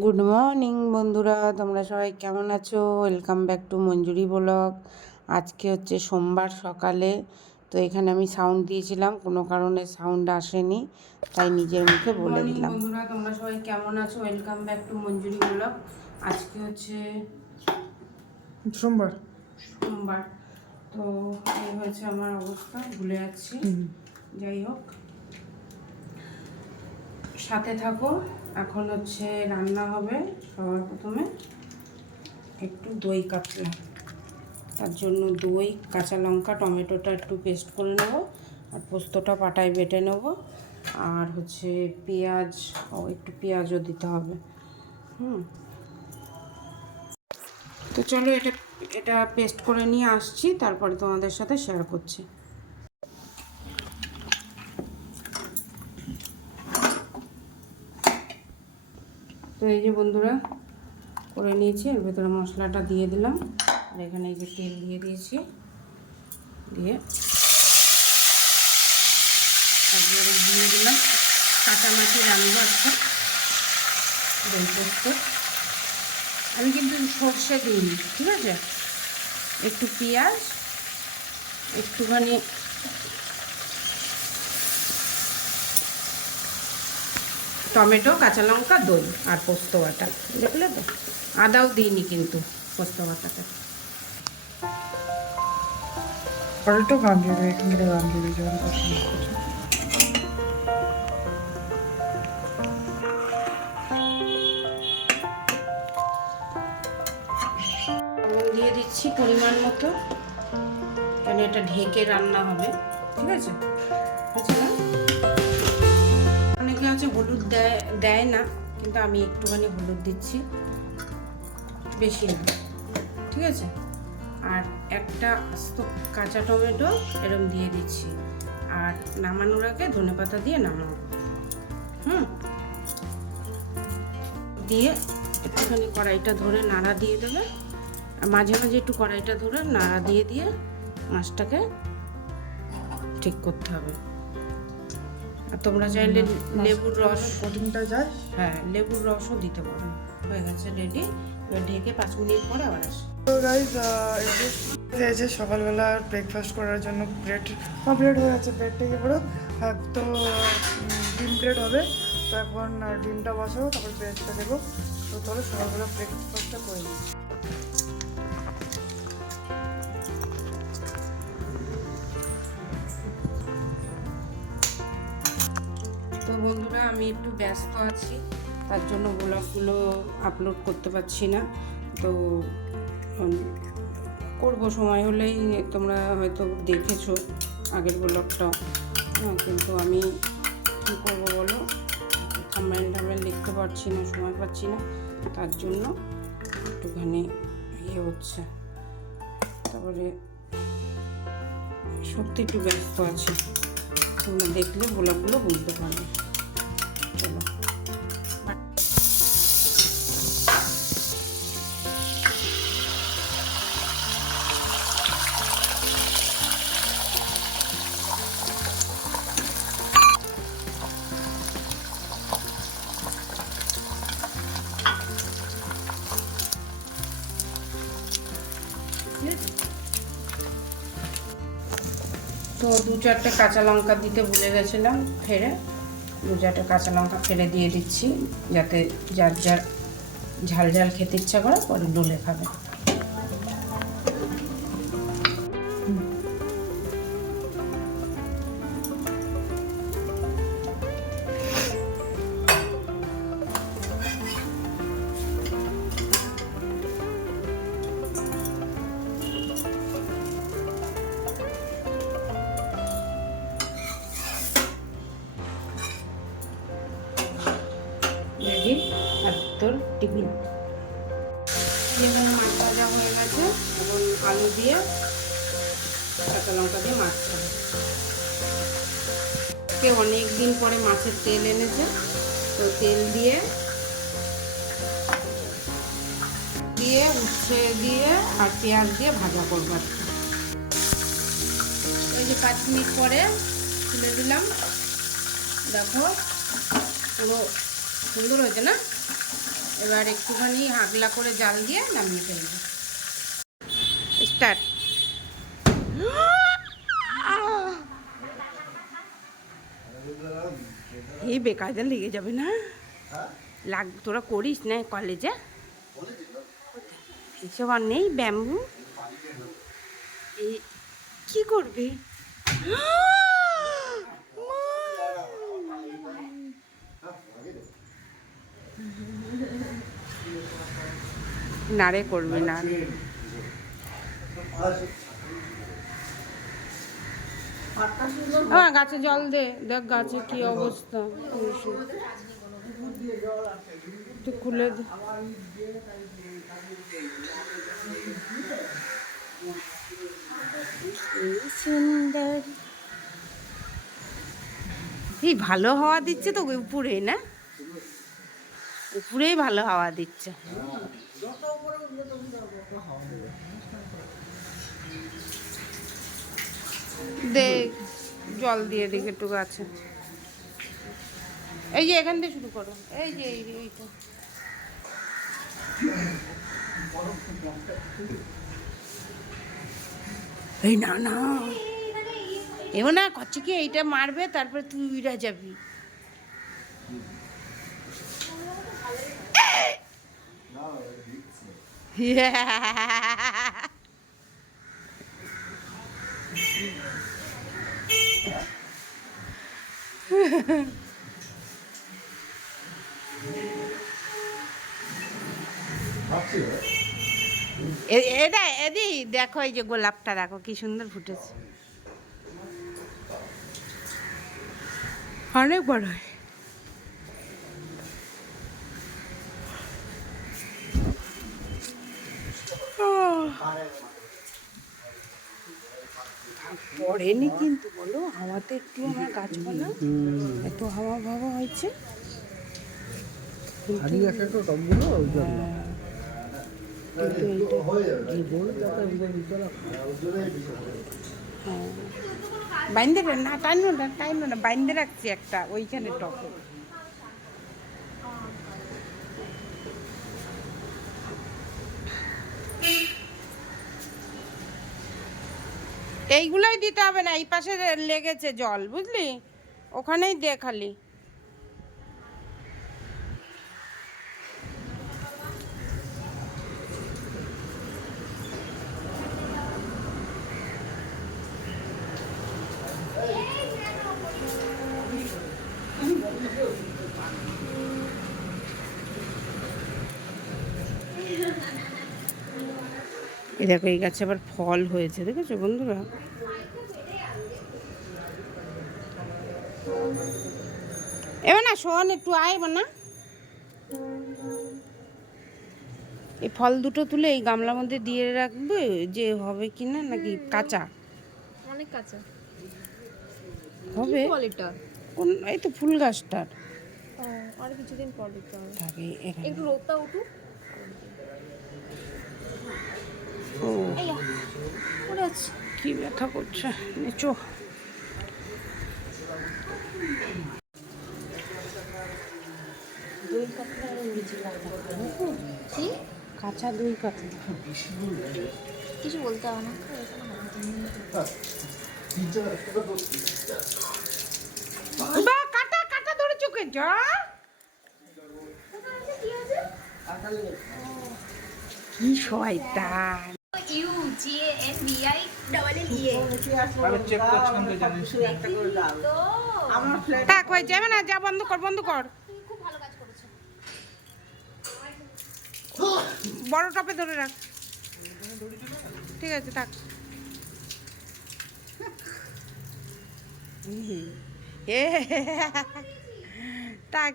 Good morning বন্ধুরা। তোমরা সবাই কেমন আছো? Welcome back to Manjuri blog. আজকে হচ্ছে সোমবার সকালে তো এখানে আমি সাউন্ড দিয়েছিলাম। কোনো কারণে সাউন্ড আসেনি তাই নিজের মুখে বলে দিলাম। বন্ধুরা। তোমরা সবাই কেমন আছো? Welcome back to Manjuri blog. আজকে হচ্ছে সোমবার। সোমবার। তো এই হয়েছে আমার অবস্থা। ভুলে যাচ্ছি যাই হোক। সাথে থাকো। এখন হচ্ছে রান্না হবে সবার প্রথমে একটু দই কাটলাম। তার জন্য দই, কাঁচা লঙ্কা, টমেটোটা একটু পেস্ট করে নেব আর পোস্তটা পাটায় বেটে নেব। আর হচ্ছে পেঁয়াজ একটু পেঁয়াজও দিতে হবে। হুম। তো চলো এটা এটা পেস্ট করে নিয়ে আসছি, তারপরে তোমাদের সাথে শেয়ার করছি। তো এই যে বন্ধুরা, করে নিয়েছি। এর ভেতরে মশলাটা দিয়ে দিলাম। আর এখানে এই যে তেল দিয়ে দিয়েছি। দিয়ে একবারে দিয়ে দিলাম কাঁচামাছি রান্না আছে, দই পোস্ত। আমি কিন্তু সর্ষে দিইনি, ঠিক আছে? একটু পেঁয়াজ, একটুখানি টমেটো কাঁচা লঙ্কা দই আর পোস্ত বাটা। দেখলে তো? আদাও দিইনি কিন্তু পোস্ত বাটাটা গান দিয়ে গান যখন দিচ্ছি পরিমাণ মতো। কেন এটা ঢেকে রান্না হবে ঠিক আছে? না অনেকে আছে হলুদ দেয় দেয় না, কিন্তু আমি একটুখানি হলুদ দিচ্ছি, বেশি না, ঠিক আছে? আর একটা আস্ত কাঁচা টমেটো এরম দিয়ে দিচ্ছি, আর নামানোর আগে ধনে পাতা দিয়ে নামাবো, হুম? দিয়ে একটুখানি কড়াইটা ধরে নাড়া দিয়ে দেবে, আর মাঝে মাঝে একটু কড়াইটা ধরে নাড়া দিয়ে দিয়ে মাছটাকে ঠিক করতে হবে। আর তোমরা চাইলে লেবুর রস কোটিংটা যায়। হ্যাঁ লেবুর রসও দিতে পারো। হয়ে গেছে রেডি এবার ঢেকে পাঁচ মিনিট পরে আবার আসি। তো গাইজ এই যে সকালবেলা ব্রেকফাস্ট করার জন্য ব্রেড কমপ্লিট হয়ে গেছে ব্রেড থেকে আর তো ডিম ব্রেড হবে। তো এখন ডিমটা বসাবো তারপর ব্রেডটা দেবো। তো তাহলে সকালবেলা ব্রেকফাস্টটা করে নিই। আমি একটু ব্যস্ত আছি, তার জন্য ব্লগগুলো আপলোড করতে পারছি না। তো করব সময় হলেই, তোমরা হয়তো দেখেছ আগের ব্লগটা হ্যাঁ কিন্তু আমি কী করব বলো? থাম্বাইল টাম্বাইল লিখতে পারছি না, সময় পাচ্ছি না, তার জন্য একটুখানি ইয়ে হচ্ছে। তারপরে সত্যি একটু ব্যস্ত আছি, তোমরা দেখলে ব্লগগুলো বুঝতে পারবে। তো দু চারটে কাঁচা লঙ্কা দিতে ভুলে গেছিলাম ফেরে। দু চারটে কাঁচা লঙ্কা ফেলে দিয়ে দিচ্ছি, যাতে যার যার ঝাল ঝাল খেতে ইচ্ছা করে পরে ডলে খাবে। কাঁচা লঙ্কা দিয়ে মাছ কে অনেক দিন পরে মাছের তেল এনেছে, তো তেল দিয়ে দিয়ে উচ্ছে দিয়ে আর পেঁয়াজ দিয়ে ভাজা করব। এই যে পাঁচ মিনিট পরে তুলে দিলাম। দেখো, পুরো সুন্দর হয়েছে না? এবার একটুখানি হাগলা করে জাল দিয়ে নামিয়ে ফেলব। স্টার্ট। এই বেকায়দা লেগে যাবে না। লাগ তোরা করিস না কলেজে এসব আর নেই ব্যাম্বু। এই কি করবে? নারে করবে না। হ্যাঁ গাছে জল দে, দেখ গাছে কি অবস্থা। একটু খুলে দে। সুন্দর এই ভালো হাওয়া দিচ্ছে তো উপরে, না? উপরেই ভালো হাওয়া দিচ্ছে। দেখ জল দিয়ে দিকে একটু গাছে। এই যে এখান থেকে শুরু করো। এই যে এই এইটা। এই না না। এও না করছে কি এইটা মারবে তারপরে তুই উইরা যাবি। এ- এটা এদি দেখো এই যে গোলাপটা দেখো কি সুন্দর ফুটেছে। অনেক বড় হয়। পড়েনি কিন্তু বলো হাওয়াতে একটু আমার গাছপালা এত হাওয়া ভাওয়া হয়েছে। কিন্তু এইটা বাইন্দে না টাইম না টাইম না বাইন্দে রাখছি একটা ওইখানে টপে। এইগুলোই দিতে হবে না এই পাশে লেগেছে জল বুঝলি? ওখানেই দে খালি। এই দেখো এই গাছে আবার ফল হয়েছে দেখেছ বন্ধুরা? এবার না শোন একটু আয় না। এই ফল দুটো তুলে এই গামলার মধ্যে দিয়ে রাখবে যে হবে কি না নাকি কাঁচা? অনেক কাঁচা। হবে? কোন এই তো ফুল গাছটার। আর কিছুদিন পর দিতে হবে। একটু রোদটা উঠুক ও আইয়া কি ব্যথা করছে? নিচো। কাঁচা দুই কিছু বলতে হবে না। বা কাটা কাটা ধরে চোখে যা। কি শয়তান। U G N B I double L E তো থাক হয়ে যাবে না যা বন্ধ কর বন্ধ কর। তুমি খুব ভালো কাজ করেছ বড় টপে ধরে রাখ। ঠিক আছে থাক। থাক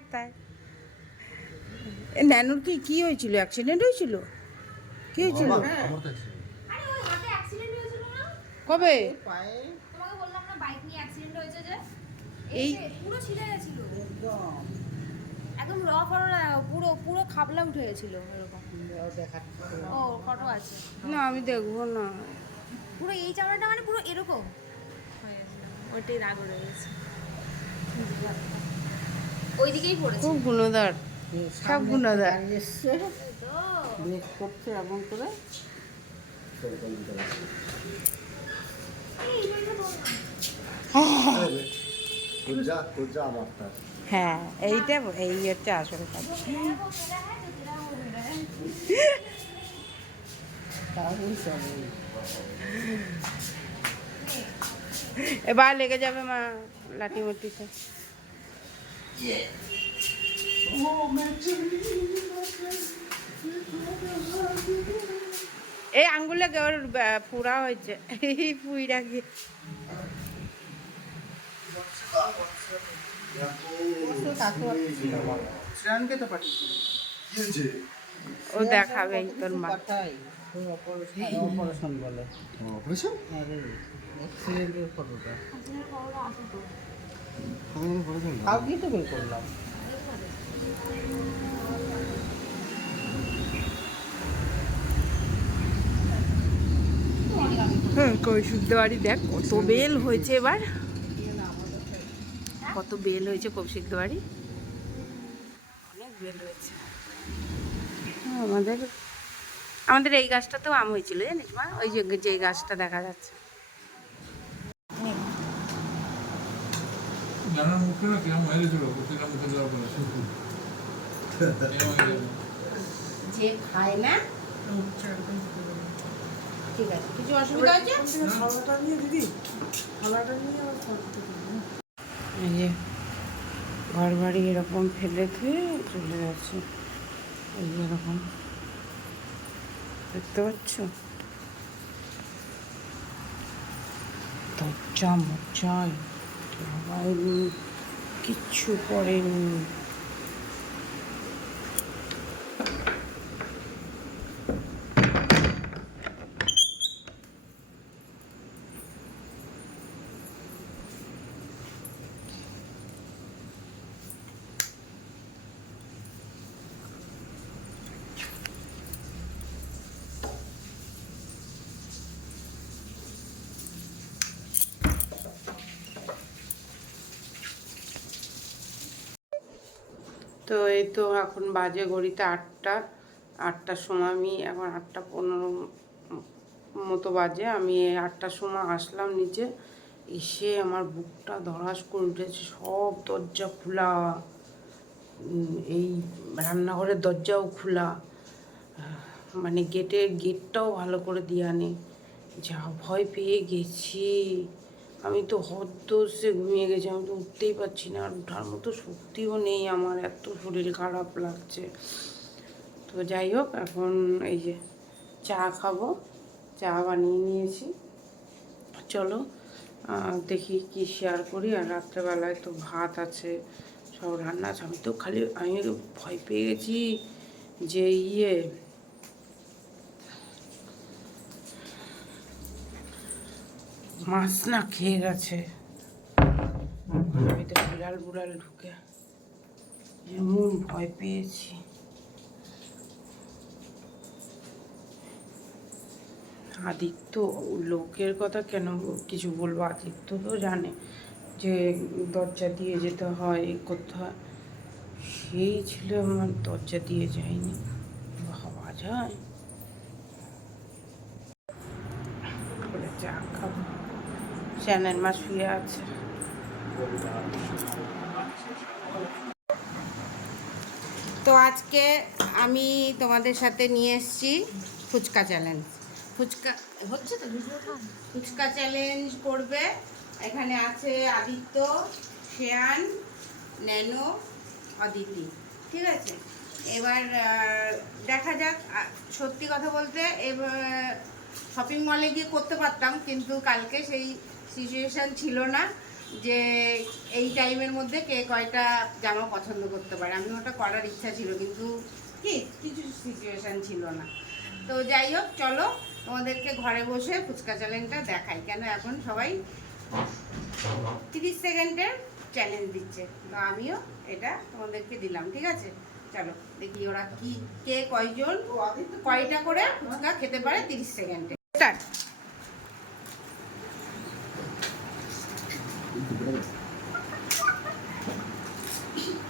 এ ন্যানুর কি কি হয়েছিল? অ্যাক্সিডেন্ট হয়েছিল? কি হয়েছিল আরে ওই হাতে অ্যাক্সিডেন্ট হয়েছিল না কবে? তোমাকে বললাম না বাইক নিয়ে অ্যাক্সিডেন্ট হয়েছে যে? এই পুরো ছিঁড়ে গেছিল। একদম র পুরো পুরো খাবলা উঠে গেছিল এরকম। ও ফটো আছে। না আমি দেখব না। পুরো এই চামড়াটা মানে পুরো এরকম। হয়ে গেছে। ওইটাই রাগ হয়ে গেছে। ওই দিকেই পড়েছে। খুব গুণদার। সব এসছে। করছে এমন করে। হ্যাঁ এইটা এই হচ্ছে আসল কাজ। এবার লেগে যাবে মা লাঠি মূর্তিতে এই আঙ্গুলে ওর পুরা হয়েছে। এই পুইরা গিয়ে। পাঠিয়েছি। ও দেখাবে তোর মা। অপারেশন বলে। অপারেশন? আরে অ্যাক্সিডেন্টের ফটোটা অপারেশন তো বের করলাম। হ্যাঁ কৌশিকদের বাড়ি দেখ কত বেল হয়েছে এবার। কত বেল হয়েছে কৌশিকদের বাড়ি? অনেক বেল হয়েছে। হ্যাঁ, আমাদের আমাদের এই গাছটাতেও আম হয়েছিল জানিস মা? ওই যে যে গাছটা দেখা যাচ্ছে। যে খায় না ঠিক আছে। কিছু অসুবিধা হচ্ছে? থালাটা নিয়ে দিদি থালাটা নিয়ে আবার এই যে ঘর বাড়ি এরকম ফেলে ধুয়ে চলে যাচ্ছে। এই যে এরকম। দেখতে পাচ্ছ? দরজা মজ্জায় কিচ্ছু করেনি। তো এখন বাজে ঘড়িতে আটটা, আটটার সময় আমি এখন আটটা পনেরো মতো বাজে, আমি আটটার সময় আসলাম নিচে, এসে আমার বুকটা ধরাস করে উঠেছে, সব দরজা খোলা এই রান্নাঘরের দরজাও খোলা মানে গেটের গেটটাও ভালো করে দেওয়া নেই, যা ভয় পেয়ে গেছি। আমি তো হদ্দোষে ঘুমিয়ে গেছি, আমি তো উঠতেই পারছি না। আর ওঠার মতো শক্তিও নেই আমার, এত শরীর খারাপ লাগছে। তো যাই হোক, এখন এই যে চা খাব, চা বানিয়ে নিয়েছি। চলো দেখি কি শেয়ার করি। আর রাত্রেবেলায় তো ভাত আছে, সব রান্না আছে। আমি তো খালি, আমি ভয় পেয়ে গেছি যে ইয়ে মাছ না খেয়ে গেছে। বিড়াল বুড়াল ঢুকে। এমন ভয় পেয়েছি। আদিত্য, লোকের কথা কেন কিছু বলব? আদিত্য তো জানে যে দরজা দিয়ে যেতে হয় করতে হয়। সেই ছিল আমার দরজা দিয়ে যায়নি। ভাবা যায়। চা খাব। চ্যানেল মা শুয়ে আছে। তো আজকে আমি তোমাদের সাথে নিয়ে এসেছি ফুচকা চ্যালেঞ্জ ফুচকা, হচ্ছে তো ফুচকা চ্যালেঞ্জ করবে। এখানে আছে আদিত্য, শেয়ান, ন্যানো, অদিতি। ঠিক আছে? এবার দেখা যাক। সত্যি কথা বলতে, এবার শপিং মলে গিয়ে করতে পারতাম, কিন্তু কালকে সেই সিচুয়েশান ছিল না যে এই টাইমের মধ্যে কে কয়টা জামা পছন্দ করতে পারে। আমি ওটা করার ইচ্ছা ছিল, কিন্তু কি? কিছু সিচুয়েশান ছিল না। তো যাই হোক, চলো তোমাদেরকে ঘরে বসে ফুচকা চ্যালেঞ্জটা দেখাই। কেন এখন সবাই তিরিশ সেকেন্ডের চ্যালেঞ্জ দিচ্ছে। তো আমিও এটা তোমাদেরকে দিলাম, ঠিক আছে? চলো দেখি ওরা কি, কে কয়জন, কয়টা করে ফুচকা খেতে পারে তিরিশ সেকেন্ডে। স্টার্ট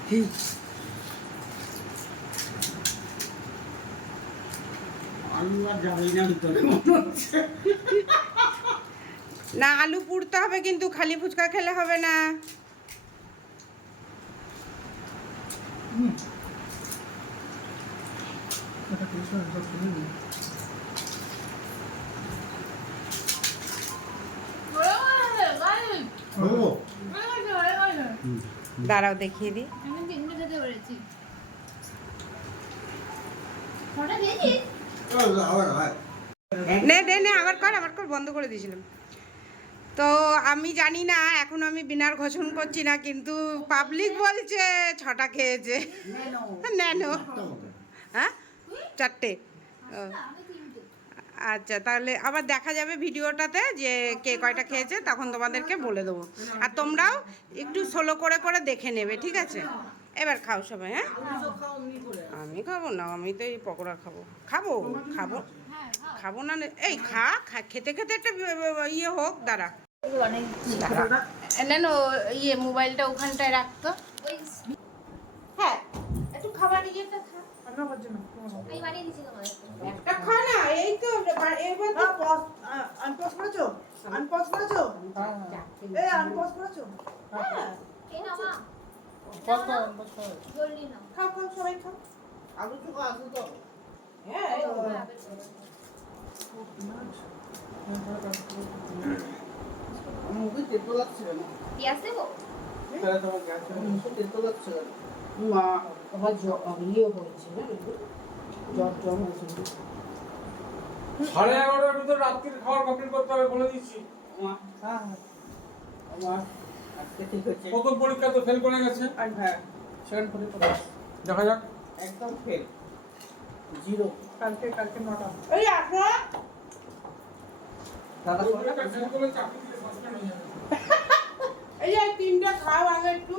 না আলু পুড়তে হবে কিন্তু খালি ফুচকা খেলে হবে না Oh. দাঁড়াও দেখিয়ে দিই। নে নে নে আবার কর আবার কর বন্ধ করে দিয়েছিলাম। তো আমি জানি না এখন আমি বিনার ঘোষণ করছি না কিন্তু পাবলিক বলছে ছটা খেয়েছে। ন্যানো হ্যাঁ? চারটে। আচ্ছা তাহলে আবার দেখা যাবে ভিডিওটাতে যে কে কয়টা খেয়েছে তখন তোমাদেরকে বলে দেবো। আর তোমরাও একটু সোলো করে করে দেখে নেবে ঠিক আছে? এবার খাও সবাই হ্যাঁ? আমি খাব না আমি তো এই পকোড়া খাব। খাব? খাব? হ্যাঁ খাব না নে- এই খা খা খেতে খেতে একটা ইয়ে হোক দাঁড়া। অনেক নেন ইয়ে মোবাইলটা ওখানটায় রাখতো। হ্যাঁ একটু খাবার ইয়েটা খা রান্না করছি না আমি বানিয়ে দিচ্ছি তোমাদের একটা খা না এই তো এবার তো। আনপজ করেছ? আনপজ করেছ? এই আনপজ করেছ? এই না মা। জলদি খাও খাও সবাই খাও। আলু চোখা আসু তো। হ্যাঁ এই তো। তেতো পেঁয়াজ দেবো তোমার তেতো লাগছে মা। আমার ইয়ে হয়েছে জানো? তো? জ্বর জ্বর হয়েছে। সাড়ে এগারোটার ভিতরে রাত্রির খাবার কমপ্লিট করতে হবে বলে দিচ্ছি। হ্যাঁ। আমার আজকে ঠিক হচ্ছে প্রথম পরীক্ষা তো ফেল করে গেছে। হ্যাঁ সেকেন্ড দেখা যাক। একদম ফেল জিরো। কালকে কালকে নটা। এই আসো দাদা করে পরীক্ষা ফেল করলে চাকরি সাসপেন্ড হয়ে যাবে। এই তিনটা খাও আগে একটু।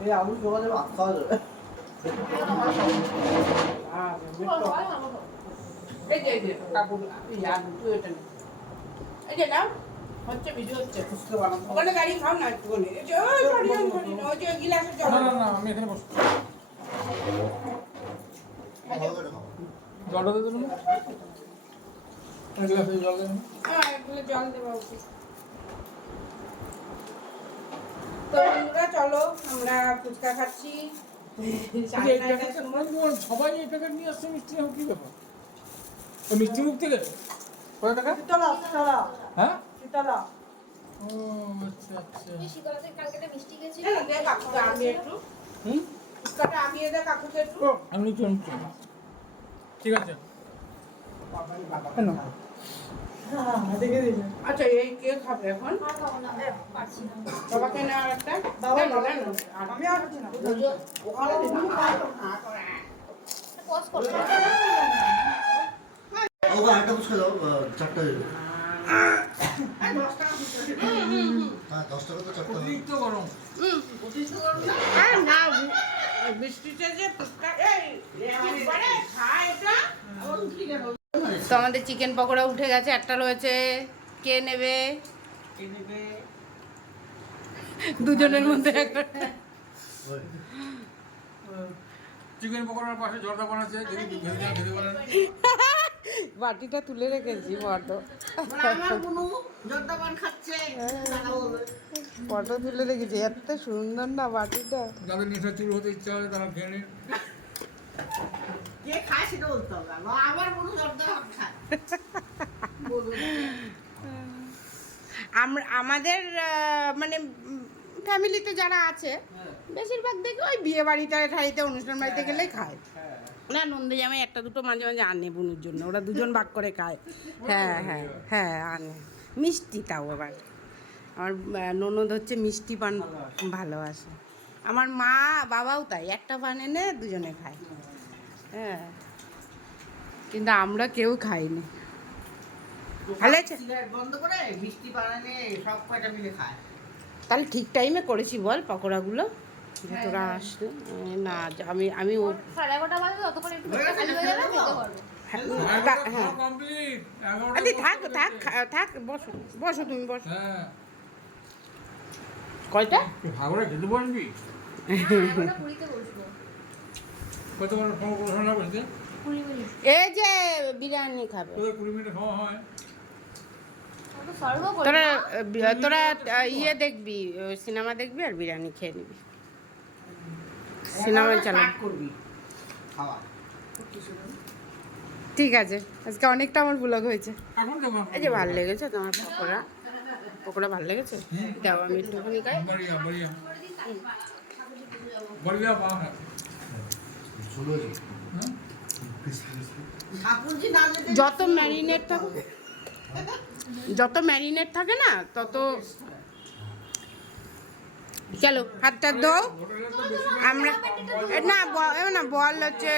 এই আলু খাওয়া যাবে এই যে এই যে কাপড় এটা। এই যে হচ্ছে ভিডিও হচ্ছে ফুচকা বানাবো ওখানে দাঁড়িয়ে খাও না একটুখানি ওই যে না আমি এখানে দেবেন এক গ্লাসে জল হ্যাঁ জল দেওয়া উচিত তো বন্ধুরা চলো আমরা ফুচকা খাচ্ছি। নয়টার সময় সবাই এই প্যাকেট নিয়ে আসছে মিষ্টি হোক কি ব্যাপার? মিষ্টি মুখ থেকে? কত টাকা? শীতলা শীতলা হ্যাঁ? শীতলা ও আচ্ছা আচ্ছা। থেকে কালকে একটা মিষ্টি না, না, কাকুকে আমি একটু। হুম? ফুচকাটা আমি দে কাকুকে একটু। আমি নিচ্ছি। ঠিক আছে। কেন? হ্যাঁ দেখে আচ্ছা এই কে খাবে এখন বাবাকে একটা বাবা। আমি আর না দাও চারটা হ্যাঁ বৃষ্টিতে যে ফুচকা এই একবারে খা এটা তো আমাদের চিকেন পকোড়া উঠে গেছে একটা রয়েছে। কে নেবে? দুজনের মধ্যে চিকেন পকোড়ার পাশে জর্দা বানাচ্ছে বাটিটা তুলে রেখেছি ফটো ফটো তুলে রেখেছি এত সুন্দর না বাটিটা। যাদের নেশা চুল হতে ইচ্ছা হয় তারা খেয়ে আমাদের মানে ফ্যামিলিতে যারা আছে বেশিরভাগ দেখি ওই বিয়ে বাড়িতে ঠাড়িতে অনুষ্ঠান বাড়িতে গেলেই খায়। না নন্দে জামাই একটা দুটো মাঝে মাঝে আনে বুনুর জন্য। ওরা দুজন ভাগ করে খায়। হ্যাঁ হ্যাঁ হ্যাঁ আনে। মিষ্টি তাও আবার। আমার ননদ হচ্ছে মিষ্টি পান ভালোবাসে। আমার মা বাবাও তাই। একটা পান এনে দুজনে খায়। হ্যাঁ। কিন্তু আমরা কেউ খাইনি। ভালো আছে বন্ধ করে মিষ্টি বানালে সব কয়টা মিলে খায়? তাহলে ঠিক টাইমে করেছি বল পকোড়াগুলো। যে তোরা আসলে না আমি আমি ও সাড়ে এগারোটা বাজে ততক্ষণ একটু খালি হয়ে যাবে হ্যাঁ, হ্যাঁ থাক থাক খা- থাক বসো বসো তুমি বসো। হ্যাঁ। কয়টা? ভাগরে খেতে বসবি। আমরা কত বড় খাওয়া ঘোষণা করেছে এই যে বিরিয়ানি খাবে। কুড়ি মিনিট খাওয়া হয়? আমরা সর্ব করি তোরা তোরা ইয়ে দেখবি সিনেমা দেখবি আর বিরিয়ানি খেয়ে নিবি। সিনেমা চালা ঠিক আছে আজকে অনেকটা আমার ব্লগ হয়েছে। এই যে ভালো লেগেছে তোমার পকোড়া। পকোড়া ভালো লেগেছে? দাও আমি একটুখানি খাই। যেতে যত ম্যারিনেট থাকে যত ম্যারিনেট থাকে না তত চলো হাতটা দাও আমরা না না বল হচ্ছে